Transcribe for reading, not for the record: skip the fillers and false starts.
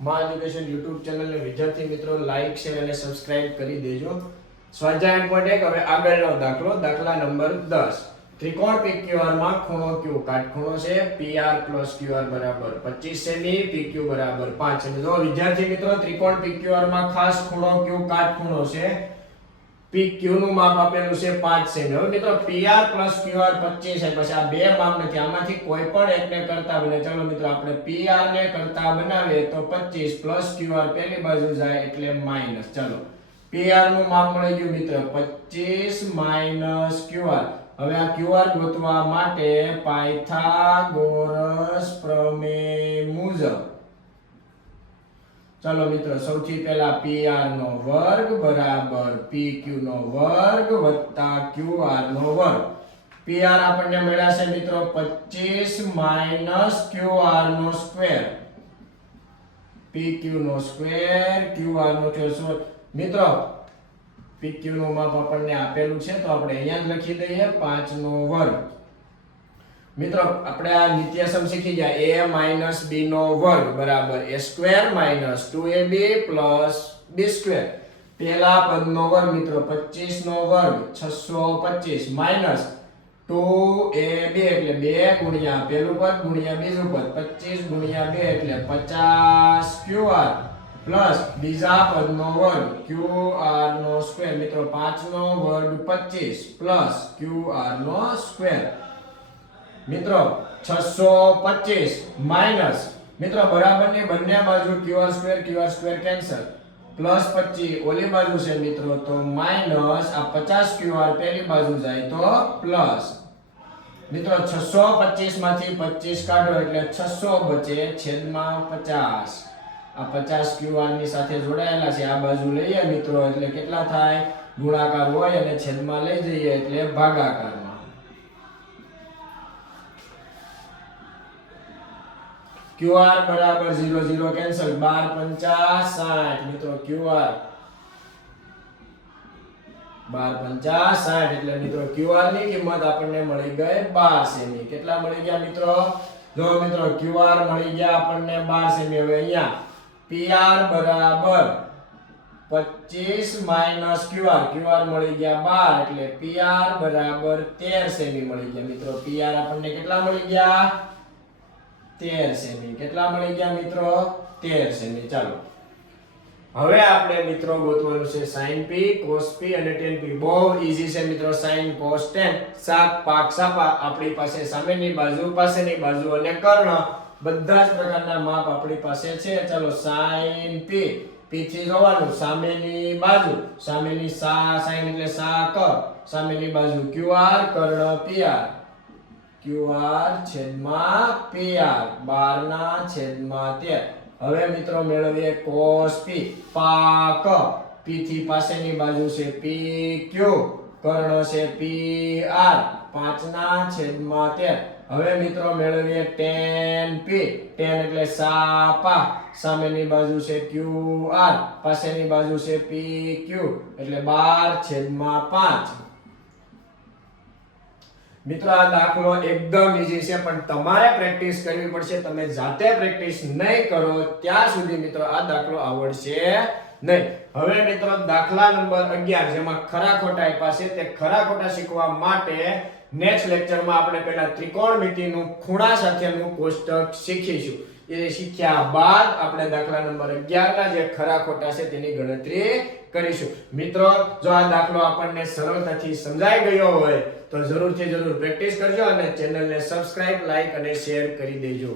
માં education YouTube channel ને વિદ્યાર્થી મિત્રો લાઈક શેર અને સબસ્ક્રાઇબ કરી દેજો. સ્વાધ્યાય પોઈન્ટ 1 હવે આગળનો દાખલો દાખલા નંબર 10. ત્રિકોણ PQR માં ખૂણો Q કાટખૂણો છે PR + QR બરાબર 25 સેમી PQ બરાબર 5 સેમી. જો વિદ્યાર્થી મિત્રો ત્રિકોણ PQR માં ખાસ ખૂણો Q કાટખૂણો છે. PQ નું માપ આપેલું છે 5 સેમી. હવે મિત્રો PR + QR 25 છે પછી આ બે માપ નથી આમાંથી કોઈ પણ એકને કરતા બને. ચલો મિત્રો આપણે PR ને કરતા બનાવીએ તો 25 + QR પેલી બાજુ જાય એટલે માઈનસ. ચલો PR નું માપ મળી ગયું મિત્રો 25 - QR. હવે આ QR ગોતવા માટે પાયથાગોરસ પ્રમેય મુજબ ચલો મિત્રો સૌથી પહેલા PR નો વર્ગ બરાબર PQ નો વર્ગ વત્તા QR નો વર્ગ. PR આપણને મળ્યા છે મિત્રો 25 - QR નો સ્ક્વેર. PQ નો સ્ક્વેર QR નો ચોરસ. મિત્રો PQ નું માપ આપણને આપેલું છે તો આપણે અહીંયા જ લખી દઈએ 5 નો વર્ગ. મિત્રો આપણે આ નિત્યસમ શીખી ગયા a - b નો વર્ગ બરાબર a² - 2ab + b². પહેલા પદનો વર્ગ મિત્રો 25 નો વર્ગ 625 માઈનસ 2ab એટલે 2 ગુણ્યા પહેલું પદ ગુણ્યા બીજું પદ 25 ગુણ્યા 2 એટલે 50 QR પ્લસ બીજા પદનો વર્ગ QR નો સ્ક્વેર. મિત્રો 5 નો વર્ગ 25 પ્લસ QR નો સ્ક્વેર. મિત્રો 625 માઈનસ મિત્રો બરાબરની બંને બાજુ QR સ્ક્વેર કેન્સલ પ્લસ 25 ઓલી બાજુ છે મિત્રો તો માઈનસ આ 50 QR પેલી બાજુ જાય તો પ્લસ. મિત્રો 625 માંથી 25 કાઢો એટલે 600 બચે છેદમાં 50. આ 50 QR ની સાથે જોડાયેલા છે આ બાજુ લઈએ મિત્રો એટલે કેટલા થાય ગુણાકાર હોય અને છેદમાં લઈ જઈએ એટલે ભાગાકારમાં. QR બરાબર 0 0 કેન્સલ 12 5 60 મિત્રો QR 12 5 60 એટલે મિત્રો QR ની કિંમત આપણને મળી ગઈ 12 સેમી. કેટલા મળી ગયા મિત્રો? જો મિત્રો QR મળી ગયા આપણને 12 સેમી. હવે અહીંયા PR બરાબર 25 - QR મળી ગયા 12 એટલે PR બરાબર 13 સેમી મળી ગયા. મિત્રો PR આપણને કેટલા મળી ગયા 13 સેમી. કેટલા મળી ગયા મિત્રો 13 સેમી. ચાલો હવે આપણે મિત્રો ગોતવાનું છે sin p cos p અને tan p. બહુ ઈઝી છે મિત્રો. sin cos tan સાત પાક સાપા આપણી પાસે સામેની બાજુ પાસેની બાજુ અને કર્ણ બધા જ પ્રકારના માપ આપણી પાસે છે. ચાલો sin p થી જોવાનું સામેની બાજુ સામેની sin એટલે સાક સામેની બાજુ QR કર્ણ PR QR છેદમાં PR 12/13. હવે મિત્રો મેળવીએ cos p પાક p થી પાસેની બાજુ છે PQ કર્ણ છે PR 5/13. હવે મિત્રો મેળવીએ tan p tan એટલે સાપા સામેની બાજુ છે QR પાસેની બાજુ છે PQ એટલે 12/5. મિત્રો આ દાખલો એકદમ ઈઝી છે પણ તમારે પ્રેક્ટિસ કરવી પડશે. તમે જાતે પ્રેક્ટિસ નહીં કરો ત્યાં સુધી મિત્રો આ દાખલો આવડશે નહીં. હવે મિત્રો દાખલા નંબર 11 જેમાં ખરા ખોટા આપ્યા છે તે ખરા ખોટા શીખવા માટે નેક્સ્ટ લેક્ચરમાં આપણે પહેલા ત્રિકોણમિતિનું ખૂણા સાથેનું કોષ્ટક શીખીશું. એ શીખ્યા બાદ આપણે દાખલા નંબર 11 ના જે ખરા ખોટા છે તેની ગણતરી કરીશું. મિત્રો જો આ દાખલો આપણને સરળતાથી સમજાઈ ગયો હોય તો જરૂર પ્રેક્ટિસ કરજો અને ચેનલને સબસ્ક્રાઇબ લાઈક અને શેર કરી દેજો.